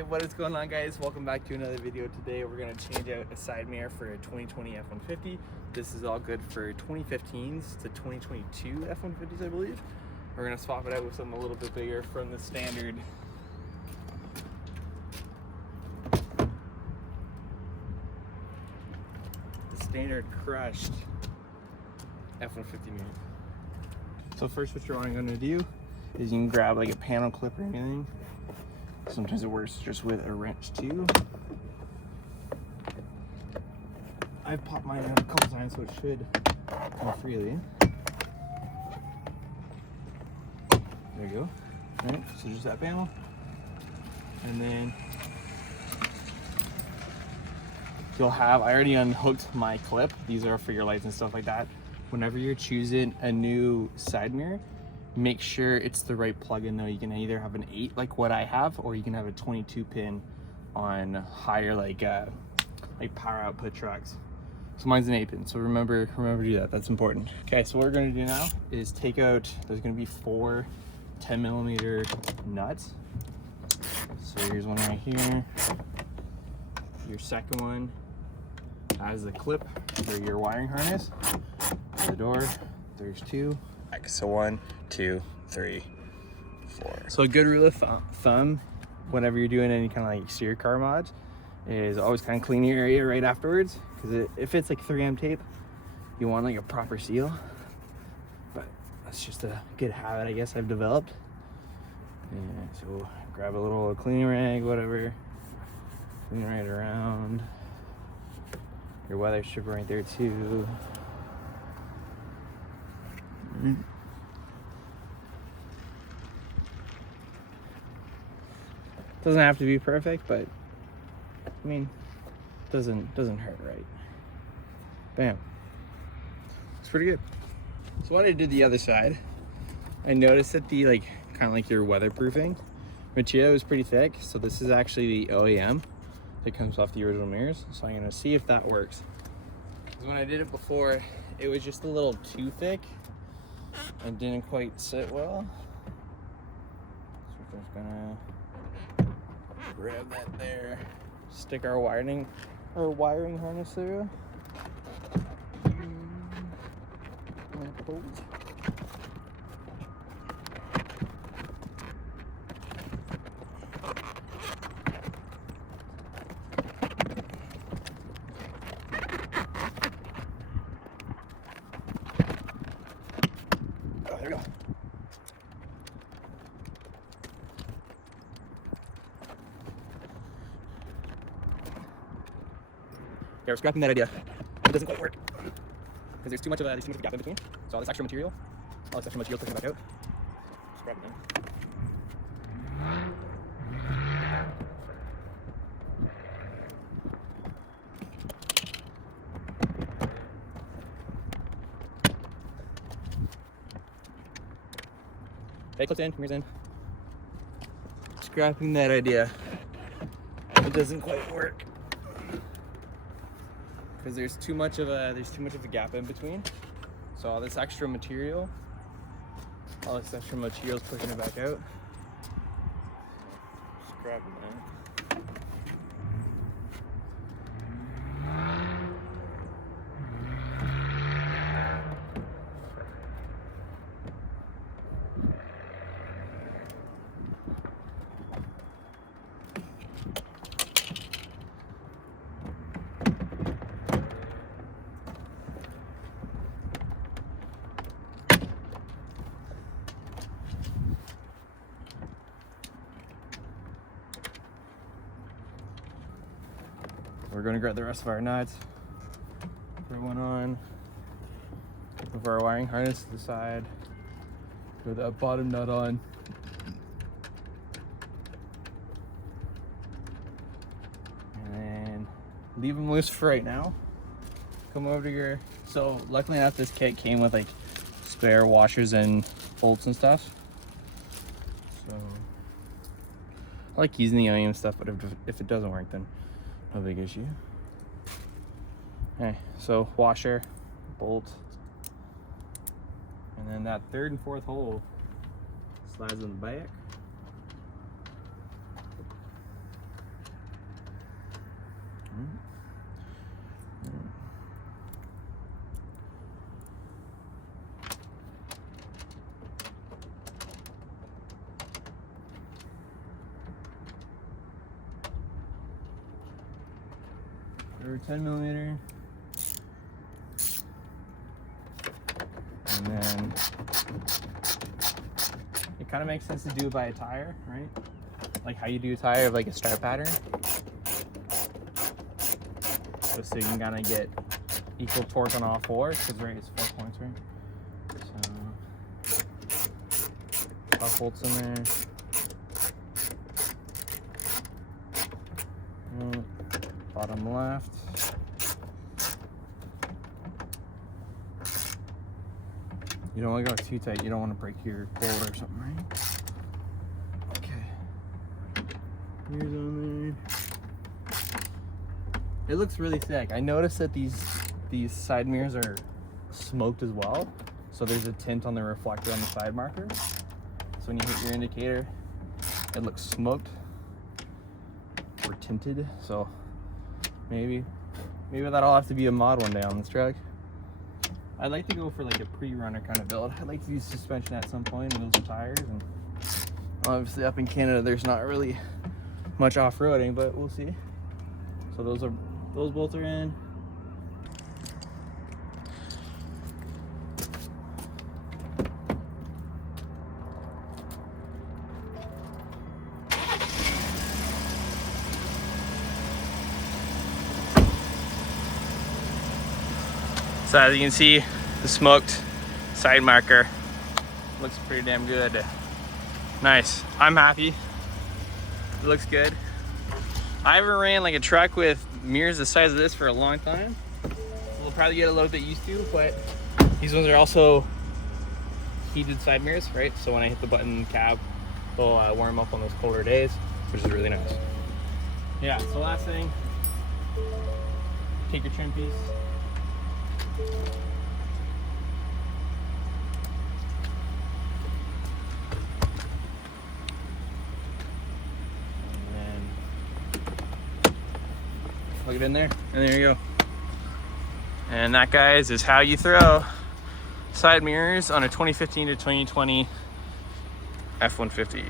Hey, what is going on, guys? Welcome back to another video. Today we're going to change out a side mirror for a 2020 F150. This is all good for 2015s to 2022 F150s, I believe. We're going to swap it out with something a little bit bigger from the standard crushed F150 mirror. So first, what you're going to do is you can grab like a panel clip or anything. Sometimes it works just with a wrench too. I've popped mine out a couple times, so it should come freely. There you go. All right, so just that panel. And then you'll have, I already unhooked my clip. These are for your lights and stuff like that. Whenever you're choosing a new side mirror, make sure it's the right plug-in though. You can either have an 8 like what I have, or you can have a 22 pin on higher like power output trucks. So mine's an 8 pin, so remember to do that. That's important. Okay, so what we're going to do now is take out, there's going to be 4 10mm nuts. So here's one right here. Your second one has the clip for your wiring harness. The door, there's 2. So 1, 2, 3, 4. So a good rule of thumb whenever you're doing any kind of like exterior car mods is always kind of clean your area right afterwards, because if it's like 3M tape, you want like a proper seal. But that's just a good habit I guess I've developed. And so grab a little cleaning rag, whatever, clean right around. Your weather stripper right there too. Doesn't have to be perfect, but I mean, doesn't hurt, right? Bam. It's pretty good. So when I did the other side, I noticed that the kind of like your weatherproofing material is pretty thick. So this is actually the OEM that comes off the original mirrors. So I'm gonna see if that works. Because when I did it before, it was just a little too thick and didn't quite sit well. So we're just gonna grab that there, stick our wiring harness through. Oh, there we go. Yeah, we're scrapping that idea. It doesn't quite work because there's too much of a gap in between. So all this extra material pushing it back out. Scrap it down. Okay, clips in, mirrors in. Scrapping that idea. It doesn't quite work because there's too much of a gap in between. So all this extra material is pushing it back out. Scrapping that. We're going to grab the rest of our nuts, put one on, move our wiring harness to the side, put that bottom nut on, and then leave them loose for right now. Come over to your, so luckily enough this kit came with like spare washers and bolts and stuff. So I like using the OEM stuff, but if it doesn't work, then no big issue. Okay, so washer, bolt, and then that 3rd and 4th hole slides in the back. or 10 millimeter. And then it kind of makes sense to do it by a tire, right? Like how you do a tire of like a stripe pattern. Just so you can kind of get equal torque on all fours, because right, it's 4 points, right? So top bolts in there. Bottom left. You don't want to go too tight. You don't want to break your bolt or something, right? Okay. Here's on there. It looks really sick. I noticed that these side mirrors are smoked as well. So there's a tint on the reflector on the side marker. So when you hit your indicator, it looks smoked or tinted. So maybe that'll have to be a mod one day on this truck. I'd like to go for like a pre-runner kind of build. I'd like to use suspension at some point, wheels and tires, and obviously up in Canada there's not really much off-roading, but we'll see. So those bolts are in. So as you can see, the smoked side marker looks pretty damn good. Nice. I'm happy. It looks good. I haven't ran like a truck with mirrors the size of this for a long time. We'll probably get a little bit used to, but these ones are also heated side mirrors, right? So when I hit the button in the cab, they'll warm up on those colder days, which is really nice. Yeah, so last thing, take your trim piece. And then plug it in there, and there you go. And that, guys, is how you throw side mirrors on a 2015 to 2020 F-150.